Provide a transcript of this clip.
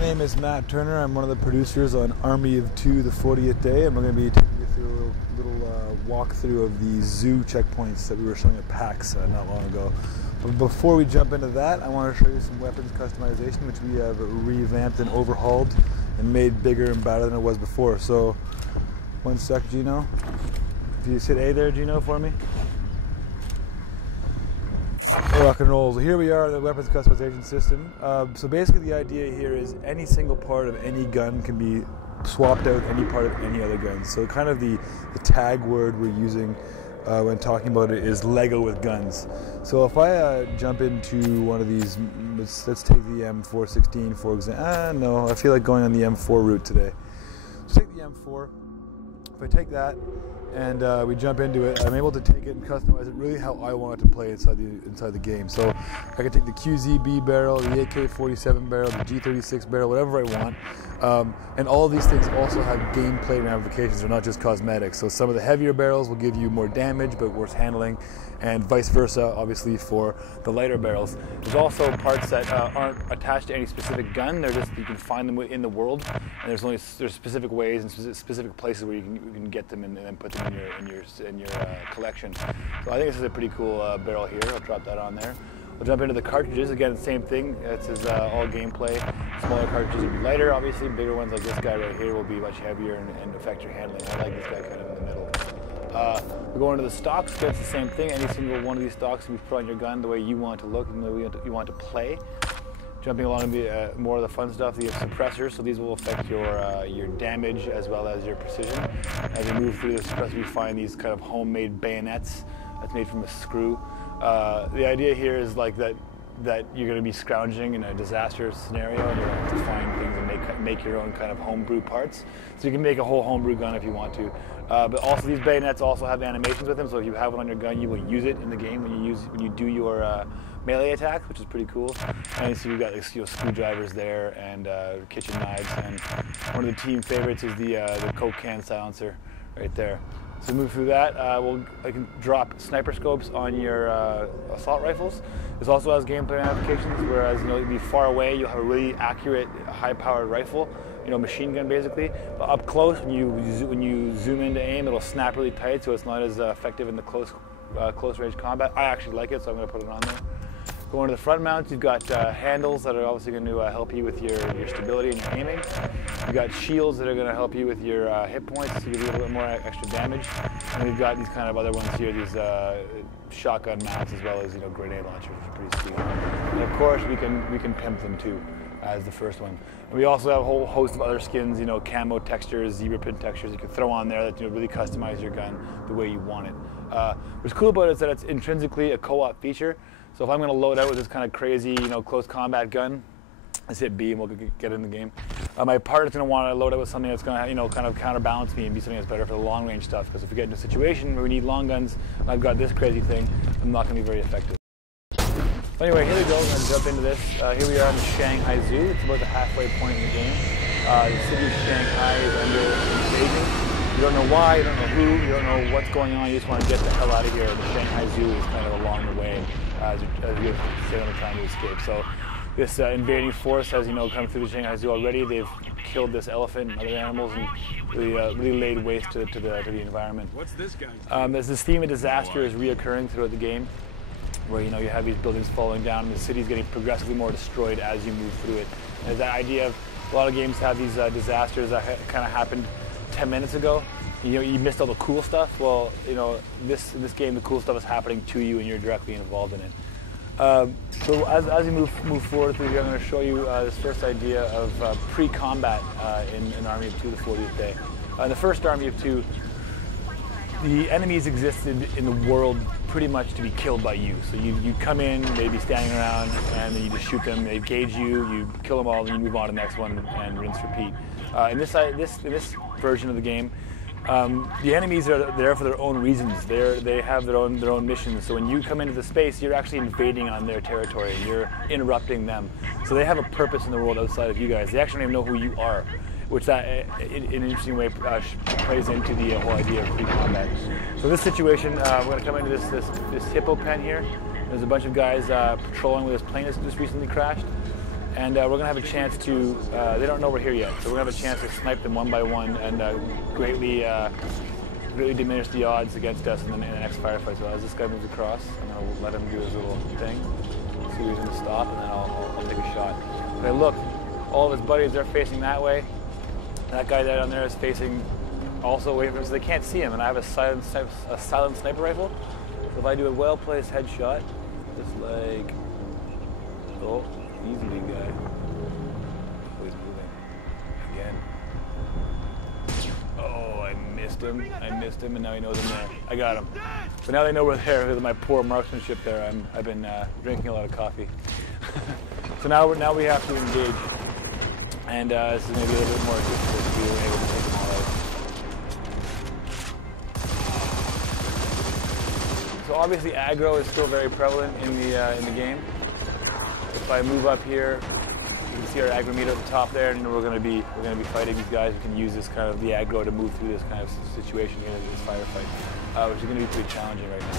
My name is Matt Turner. I'm one of the producers on Army of Two, the 40th Day, and we're going to be taking you through a little walkthrough of the zoo checkpoints that we were showing at PAX not long ago. But before we jump into that, I want to show you some weapons customization, which we have revamped and overhauled and made bigger and better than it was before. So, one sec, Gino. If you just hit A there, Gino, for me. Rock and roll. So here we are, the weapons customization system. So basically the idea here is any single part of any gun can be swapped out any part of any other gun. So kind of the tag word we're using when talking about it is Lego with guns. So if I jump into one of these, let's take the M416 for example. No, I feel like going on the M4 route today. So take the M4. If I take that and we jump into it, I'm able to take it and customize it really how I want it to play inside the game. So I can take the QZB barrel, the AK-47 barrel, the G36 barrel, whatever I want. And all of these things also have gameplay ramifications. They're not just cosmetics. So some of the heavier barrels will give you more damage but worse handling, and vice versa, obviously, for the lighter barrels. There's also parts that aren't attached to any specific gun. They're just, you can find them in the world, and there's specific ways and specific places where you can get them and then put them in your collection. So I think this is a pretty cool barrel here. I'll drop that on there. We'll jump into the cartridges. Again, the same thing. This is all gameplay. Smaller cartridges will be lighter, obviously. Bigger ones like this guy right here will be much heavier and affect your handling. I like this guy kind of in the middle. We go into the stocks. Again, it's the same thing. Any single one of these stocks can be put on your gun the way you want to look and the way you want to play. Jumping along to more of the fun stuff, the suppressors. So these will affect your damage as well as your precision. As we move through the suppressor, we find these kind of homemade bayonets that's made from a screw. The idea here is like that you're going to be scrounging in a disaster scenario, and you're going to have to find things and make your own kind of homebrew parts. So you can make a whole homebrew gun if you want to. But also these bayonets also have animations with them, so if you have one on your gun, you will use it in the game when you do your melee attacks, which is pretty cool. And so you've got screwdrivers there and kitchen knives, and one of the team favorites is the Coke can silencer right there. So move through that, I can drop sniper scopes on your assault rifles. This also has gameplay applications, whereas you'll be far away, you'll have a really accurate, high-powered rifle, machine gun basically. But up close, when you zoom in to aim, it'll snap really tight, so it's not as effective in the close range combat. I actually like it, so I'm going to put it on there. Going to the front mounts, you've got handles that are obviously going to help you with your stability and your aiming. You've got shields that are going to help you with your hit points to give you a little bit more extra damage. And we've got these kind of other ones here, these shotgun mounts as well as grenade launchers, which are pretty sweet. And of course, we can pimp them too, as the first one. And we also have a whole host of other skins, camo textures, zebra print textures you can throw on there that really customize your gun the way you want it. What's cool about it is that it's intrinsically a co-op feature. So if I'm going to load out with this kind of crazy, close combat gun, let's hit B and we'll get in the game. My partner's going to want to load out with something that's going to, kind of counterbalance me and be something that's better for the long range stuff. Because if we get into a situation where we need long guns, and I've got this crazy thing, I'm not going to be very effective. So anyway, here we go. We're going to jump into this. Here we are in the Shanghai Zoo. It's about the halfway point in the game. The city of Shanghai is under invasion. You don't know why, you don't know who, you don't know what's going on, you just want to get the hell out of here. The Shanghai Zoo is kind of along the way as you're sailing trying to escape. So this invading force has, come through the Shanghai Zoo already. They've killed this elephant and other animals and really laid waste to the environment. What's this guy? This theme of disaster is reoccurring throughout the game, where you have these buildings falling down and the city's getting progressively more destroyed as you move through it. There's that idea of a lot of games have these disasters that kind of happened 10 minutes ago. You missed all the cool stuff. Well, this game, the cool stuff is happening to you and you're directly involved in it. So as you move forward through here, I'm going to show you this first idea of pre-combat in Army of Two, the 40th Day. In the first Army of Two, the enemies existed in the world pretty much to be killed by you. So you come in, they'd be standing around, and then you just shoot them. They gauge you, you kill them all, and you move on to the next one and rinse, repeat. In this version of the game, the enemies are there for their own reasons. They have their own missions. So when you come into the space, you're actually invading on their territory. You're interrupting them. So they have a purpose in the world outside of you guys. They actually don't even know who you are, which in an interesting way plays into the whole idea of pre-combat. So this situation, we're going to come into this hippo pen here. There's a bunch of guys patrolling with this plane that's just recently crashed. And we're going to have a chance to, they don't know we're here yet, so we're going to have a chance to snipe them one by one and greatly diminish the odds against us in the next firefight. So as this guy moves across, I'm going to let him do his little thing, see who's going to stop, and then I'll take a shot. Okay, look, all of his buddies are facing that way. That guy down there is facing also away from him, so they can't see him, and I have a silent sniper rifle. So if I do a well-placed headshot, just like, oh, easy guy. Oh, he's moving again. Oh, I missed him, and now he knows I'm there. I got him. But now they know we're there because of my poor marksmanship there. I've been drinking a lot of coffee. So now we have to engage, and this is maybe a little bit more difficult to be able to take them all out. So obviously aggro is still very prevalent in the game. If I move up here, you can see our aggro meter at the top there, and we're going to be fighting these guys. We can use this kind of the aggro to move through this kind of situation in this firefight, which is going to be pretty challenging right now.